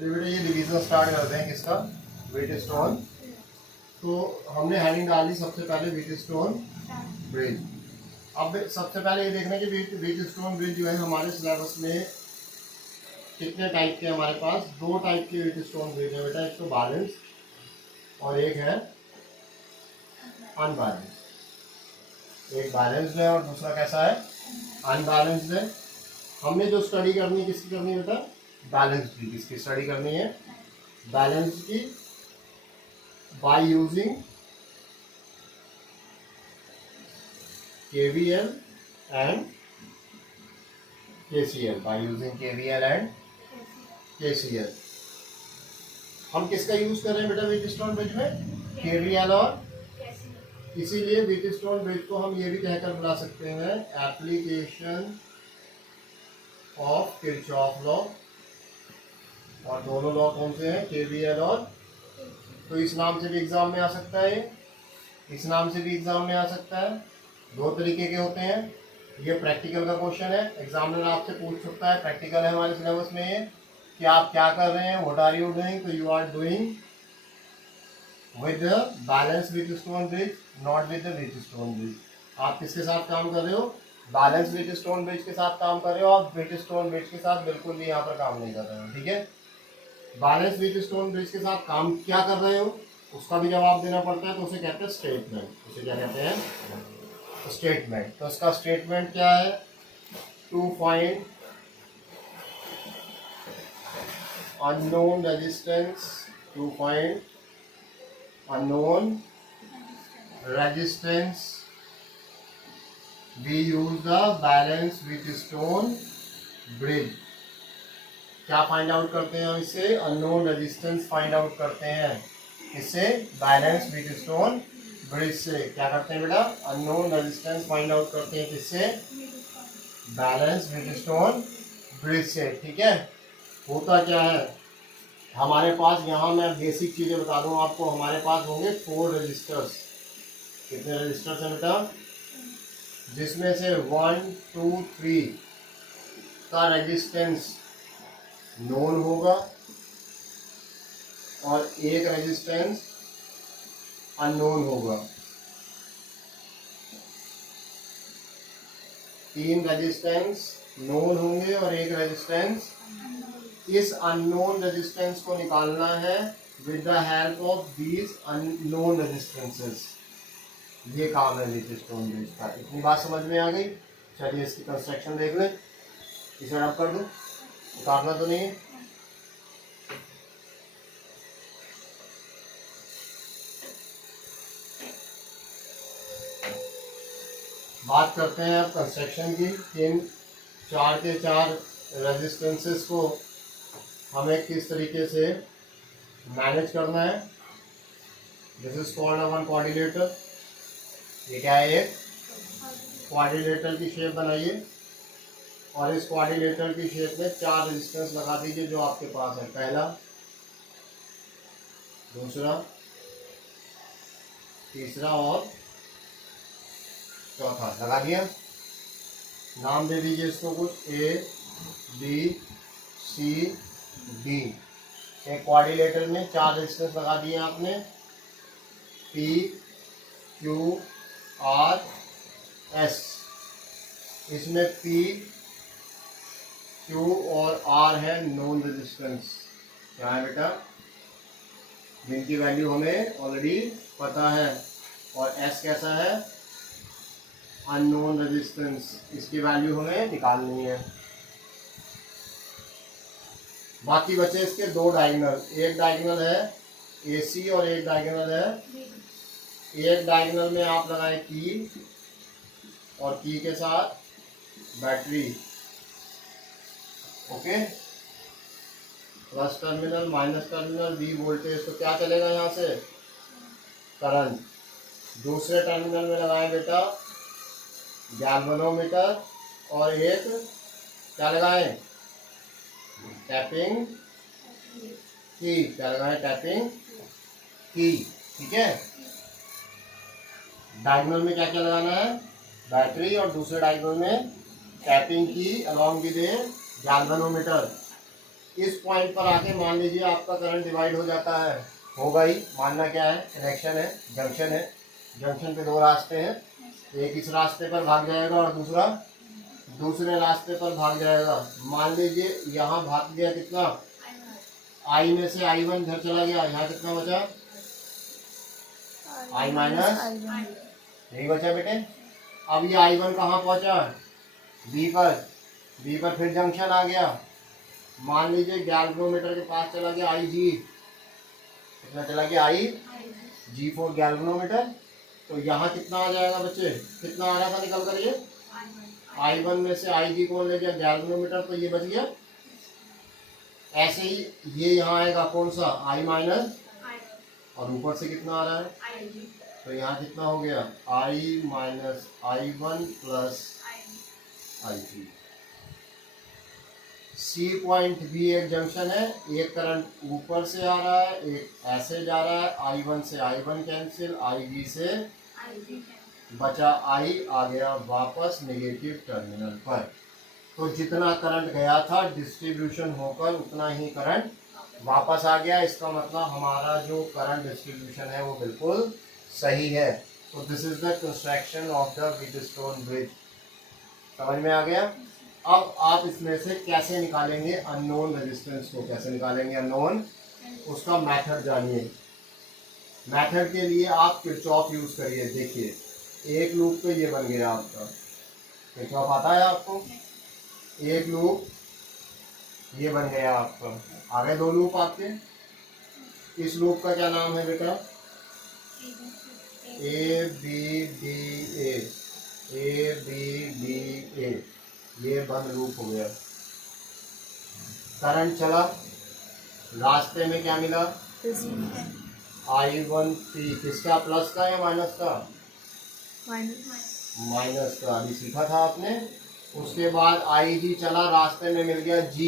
चलिए बेटा ये रिवीजन स्टार्ट करते हैं किसका, व्हीटस्टोन। तो हमने हेडिंग डाली सबसे पहले व्हीटस्टोन ब्रिज। अब सबसे पहले ये देखना कि व्हीटस्टोन ब्रिज जो है हमारे सिलेबस में कितने टाइप के, हमारे पास दो टाइप के व्हीटस्टोन ब्रिज है बेटा, एक तो बैलेंस और एक है अनबैलेंस। एक बैलेंस्ड है और दूसरा कैसा है, अनबैलेंस्ड है। हमने जो स्टडी करनी है किसकी करनी है बेटा, बैलेंस की। किसकी स्टडी करनी है, बैलेंस की, by using KVL and KCL, by using KVL and KCL। हम किसका यूज कर रहे हैं बेटा व्हीटस्टोन ब्रिज में, KVL और, इसीलिए व्हीटस्टोन ब्रिज को हम ये भी कहकर बुला सकते हैं एप्लीकेशन ऑफ किरचॉफ लॉ। और दोनों लॉ कौन से हैं, KVL और। तो इस नाम से भी एग्जाम में आ सकता है, इस नाम से भी एग्जाम में आ सकता है। दो तरीके के होते हैं। ये प्रैक्टिकल का क्वेश्चन है, एग्जामिनर आपसे पूछ सकता है, प्रैक्टिकल है हमारे सिलेबस में ये, कि आप क्या कर रहे हैं, व्हाट आर यू डूइंग। तो you are doing with the balance Wheatstone bridge, not with the Wheatstone bridge. आप किसके साथ काम कर रहे हो, बैलेंस व्हीटस्टोन ब्रिज के साथ काम कर रहे हो। आप व्हीटस्टोन ब्रिज के साथ बिल्कुल भी यहाँ पर काम नहीं कर रहे हो, ठीक है। बैलेंस व्हीटस्टोन ब्रिज के साथ काम क्या कर रहे हो उसका भी जवाब देना पड़ता है, तो उसे कहते हैं स्टेटमेंट। उसे क्या कहते हैं, स्टेटमेंट। तो इसका स्टेटमेंट क्या है, to find unknown resistance, to find unknown resistance we use the balance Wheatstone bridge. क्या फाइंड आउट करते हैं हम इससे, अननोन रेजिस्टेंस फाइंड आउट करते हैं। इससे बैलेंस व्हीटस्टोन ब्रिज से क्या करते हैं बेटा, अननोन रेजिस्टेंस फाइंड आउट करते हैं, किससे, बैलेंस व्हीटस्टोन ब्रिज से, ठीक है। होता क्या है हमारे पास, यहाँ मैं बेसिक चीजें बता दूं आपको, हमारे पास होंगे 4 रजिस्टर्स। कितने रजिस्टर्स हैं बेटा, जिसमें से 1, 2, 3 का रेजिस्टेंस नोन होगा और एक रेजिस्टेंस अननोन होगा। 3 रेजिस्टेंस नोन होंगे और एक रेजिस्टेंस। इस अननोन रेजिस्टेंस को निकालना है with the help of these unknown resistances. ये काम है व्हीटस्टोन ब्रिज का। इतनी बात समझ में आ गई। चलिए इसकी कंस्ट्रक्शन देख लें। इसे रब कर दो, उतारना तो नहीं है। बात करते हैं अब कंस्ट्रक्शन की। इन 4 के 4 रेजिस्टेंसेस को हमें किस तरीके से मैनेज करना है। This is called one quadrilateral. ये क्या है, एक क्वाड्रिलेटर की शेप बनाइए और इस क्वाड्रिलेटर की शेप में 4 रेजिस्टेंस लगा दीजिए जो आपके पास है। पहला, दूसरा, तीसरा और चौथा लगा दिया। नाम दे दीजिए इसको कुछ, A, B, C, D। एक क्वाड्रिलेटर में 4 रेजिस्टेंस लगा दिए आपने, P, Q, R, S। इसमें P, Q और R है नॉन रेजिस्टेंस। क्या है बेटा, जिनकी वैल्यू हमें ऑलरेडी पता है। और S कैसा है, अननोन रेजिस्टेंस। इसकी वैल्यू हमें निकालनी है। बाकी बचे इसके 2 डायगोनल। एक डायगोनल है AC और एक डायगोनल है, एक डायगोनल में आप लगाएं की और की के साथ battery. Okay, plus terminal minus terminal, V voltage, तो क्या चलेगा यहाँ से, करंट। दूसरे टर्मिनल में लगाएं बेटा गैल्वेनोमीटर और एक क्या लगाएं, टैपिंग की। क्या लगाएं, टैपिंग की, ठीक है। डायगोनल में क्या क्या लगाना है, बैटरी, और दूसरे डायगोनल में टैपिंग की अलॉन्ग विद ए गैल्वेनोमीटर। इस पॉइंट पर आके मान लीजिए आपका करंट डिवाइड हो जाता है, होगा ही, मानना क्या है, कनेक्शन है, जंक्शन है, जंक्शन पे दो रास्ते हैं, एक इस रास्ते पर भाग जाएगा और दूसरा दूसरे रास्ते पर भाग जाएगा। मान लीजिए यहाँ भाग गया कितना, आई में से I1 घर चला गया, यहाँ कितना बचा, I माइनस, यही बचा बेटे। अब ये I1 कहाँ पहुंचा, B पर, B पर फिर जंक्शन आ गया, मान लीजिए गैल्वेनोमीटर के पास चला गया IG, कितना चला गया, G4 गैल्वेनोमीटर। तो यहाँ कितना आ जाएगा बच्चे, कितना आ रहा था निकल कर, ये I1 में से IG कौन ले गया, गैल्वेनोमीटर, तो ये बच गया। ऐसे ही ये यहाँ आएगा कौन सा, I माइनस, और ऊपर से कितना आ रहा है, तो यहाँ कितना हो गया, I minus I1 plus IG। C point भी एक जंक्शन है, एक करंट ऊपर से आ रहा है, एक ऐसे जा रहा है, I1 से I1 कैंसिल, IG से बचा I आ गया वापस नेगेटिव टर्मिनल पर। तो जितना करंट गया था डिस्ट्रीब्यूशन होकर उतना ही करंट वापस आ गया। इसका मतलब हमारा जो करंट डिस्ट्रीब्यूशन है वो बिल्कुल सही है। तो this is the construction of the Wheatstone bridge. समझ में आ गया। अब आप इसमें से कैसे निकालेंगे अननोन रेजिस्टेंस को, कैसे निकालेंगे अननोन, उसका मेथड जानिए। मेथड के लिए आप किरचॉफ यूज करिए। देखिए एक लूप तो ये बन गया आपका, किरचॉफ आता है आपको, एक लूप ये बन गया आपका, आगे दो लूप आपके। इस लूप का क्या नाम है बेटा, ABDA, ABDA, ये बंद लूप हो गया। करंट चला, रास्ते में क्या मिला, I1P, किसका, प्लस का या माइनस का, माइनस का, अभी सीखा था आपने। उसके बाद IG चला, रास्ते में मिल गया G,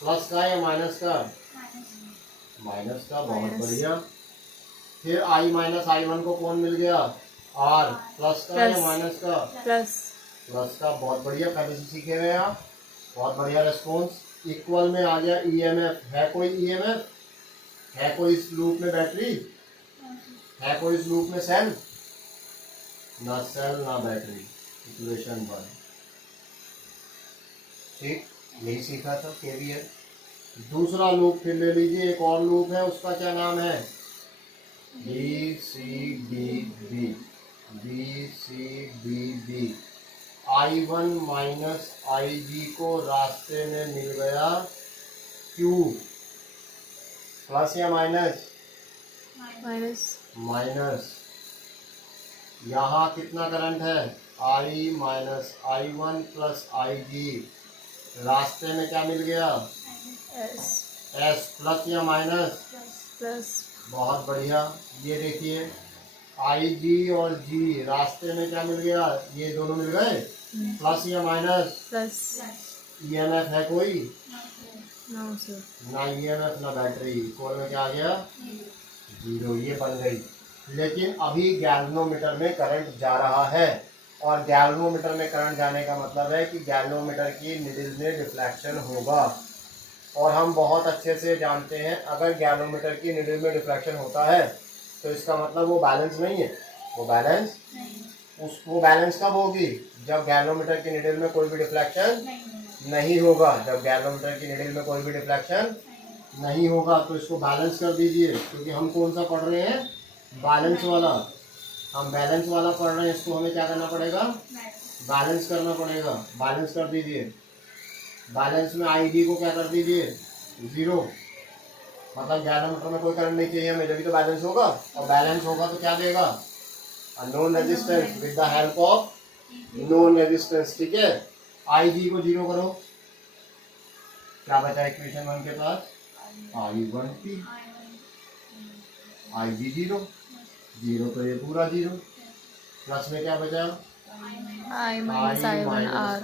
प्लस का या माइनस का, माइनस का, बहुत बढ़िया। फिर I माइनस I1 को कौन मिल गया, R, प्लस का या माइनस का, प्लस का, बहुत बढ़िया, पहले से सीखे हुए आप, बहुत बढ़िया रिस्पॉन्स। इक्वल में आ गया EMF, है कोई EMF, है कोई इस लूप में बैटरी, है कोई इस लूप में सेल, ना सेल ना बैटरी, इक्वेशन 1। ठीक, यही सीखा था KVL। दूसरा लूप फिर ले लीजिए, एक और लूप है, उसका क्या नाम है, BCDB, BCDB। I1 minus IG को रास्ते में मिल गया Q, प्लस या माइनस, माइनस। यहाँ कितना करंट है, I minus I1 plus IG, रास्ते में क्या मिल गया, S, प्लस या माइनस, बहुत बढ़िया। ये देखिए IG और G, रास्ते में क्या मिल गया, ये दोनों मिल गए, प्लस या माइनस, EMF है कोई, ना EMF ना बैटरी, कोल में क्या आ गया, 0, ये बन गई। लेकिन अभी गैल्वेनोमीटर में करंट जा रहा है, और गैल्वेनोमीटर में करंट जाने का मतलब है कि गैल्वेनोमीटर की निडल में डिफ्लेक्शन होगा। और हम बहुत अच्छे से जानते हैं, अगर गैल्वेनोमीटर की निडल में डिफ्लेक्शन होता है तो इसका मतलब वो बैलेंस नहीं है, वो बैलेंस कब होगी, जब गैल्वेनोमीटर की निडल में कोई भी डिफ्लेक्शन नहीं होगा। जब गैल्वेनोमीटर की निडल में कोई भी डिफ्लेक्शन नहीं होगा तो इसको बैलेंस कर दीजिए, क्योंकि हम कौन सा पढ़ रहे हैं, बैलेंस वाला। हम बैलेंस वाला पढ़ रहे हैं, इसको हमें क्या करना पड़ेगा, बैलेंस करना पड़ेगा। बैलेंस कर दीजिए, बैलेंस में IG को क्या कर दीजिए, 0, मतलब गैल्वेनोमीटर में कोई करंट नहीं चाहिए हमें, जब भी तो बैलेंस होगा। और बैलेंस होगा तो क्या देगा, unknown resistance with the help of known resistance. ठीक है, IG को 0 करो, क्या बचा इक्वेशन 1 के पास, I1P, IG 0, 0 तो ये पूरा 0, प्लस में क्या बचा, I minus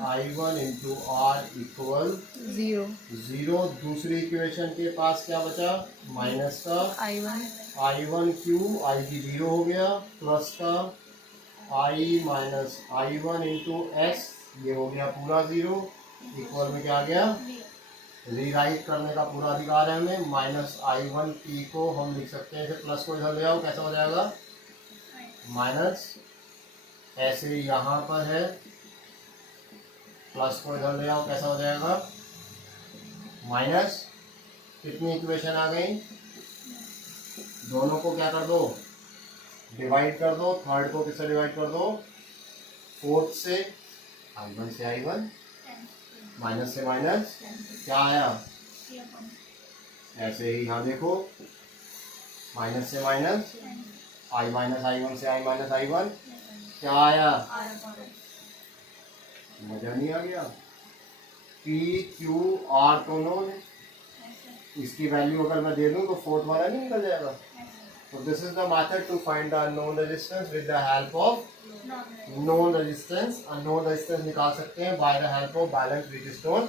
I1 into R equal 0। दूसरी इक्वेशन के पास क्या बचा, माइनस का I1 Q, IG 0 हो गया, प्लस का I minus I1 into S, ये हो गया पूरा 0, इक्वल में क्या आ गया, रीराइट करने का पूरा अधिकार है हमें। माइनस I1 T को हम लिख सकते हैं, इसे प्लस को इधर ले आओ, कैसा हो जाएगा माइनस, ऐसे यहाँ पर है प्लस को इधर ले आओ, कैसा हो जाएगा माइनस। कितनी इक्वेशन आ गई, दोनों को क्या कर दो डिवाइड कर दो, थर्ड को किससे डिवाइड कर दो फोर्थ से, I1 से I1, माइनस से माइनस, क्या आया ऐसे ही यहाँ देखो, माइनस से माइनस, I माइनस I1 से I माइनस I1, क्या आया मजा नहीं आ गया। P Q R तो नोन है, इसकी वैल्यू अगर मैं दे दूं तो फोर्थ वाला नहीं निकल जाएगा। तो this is the method to find the unknown resistance with the help of known resistance. Unknown resistance निकाल सकते हैं by the help of balance Wheatstone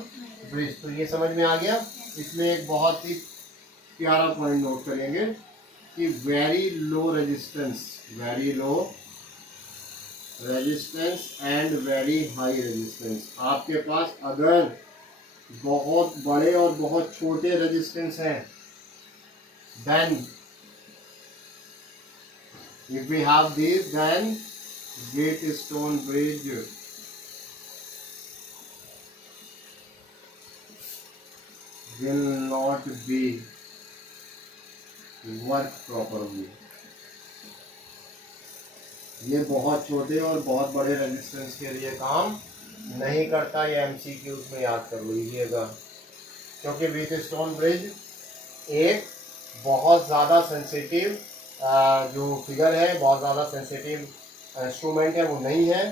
bridge. तो ये समझ में आ गया। इसमें एक बहुत ही प्यारा पॉइंट नोट करेंगे कि very low resistance and very high resistance. आपके पास अगर बहुत बड़े और बहुत छोटे रेजिस्टेंस हैं, then if we have these, then Wheatstone bridge will not be work properly। ये बहुत छोटे और बहुत बड़े रेजिस्टेंस के लिए काम नहीं करता। ये MCQs में याद कर लीजिएगा, क्योंकि व्हीटस्टोन ब्रिज एक बहुत ज़्यादा सेंसिटिव जो फिगर है, बहुत ज़्यादा सेंसिटिव इंस्ट्रूमेंट है, वो नहीं है।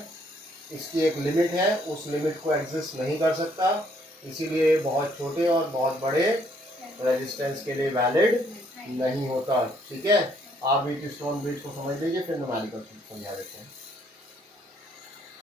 इसकी एक लिमिट है, उस लिमिट को एग्जिस्ट नहीं कर सकता, इसीलिए बहुत छोटे और बहुत बड़े रेजिस्टेंस के लिए वैलिड नहीं होता। ठीक है, आप व्हीटस्टोन ब्रिज को समझ लीजिए, फिर न्यूमेरिकल समझा देते हैं।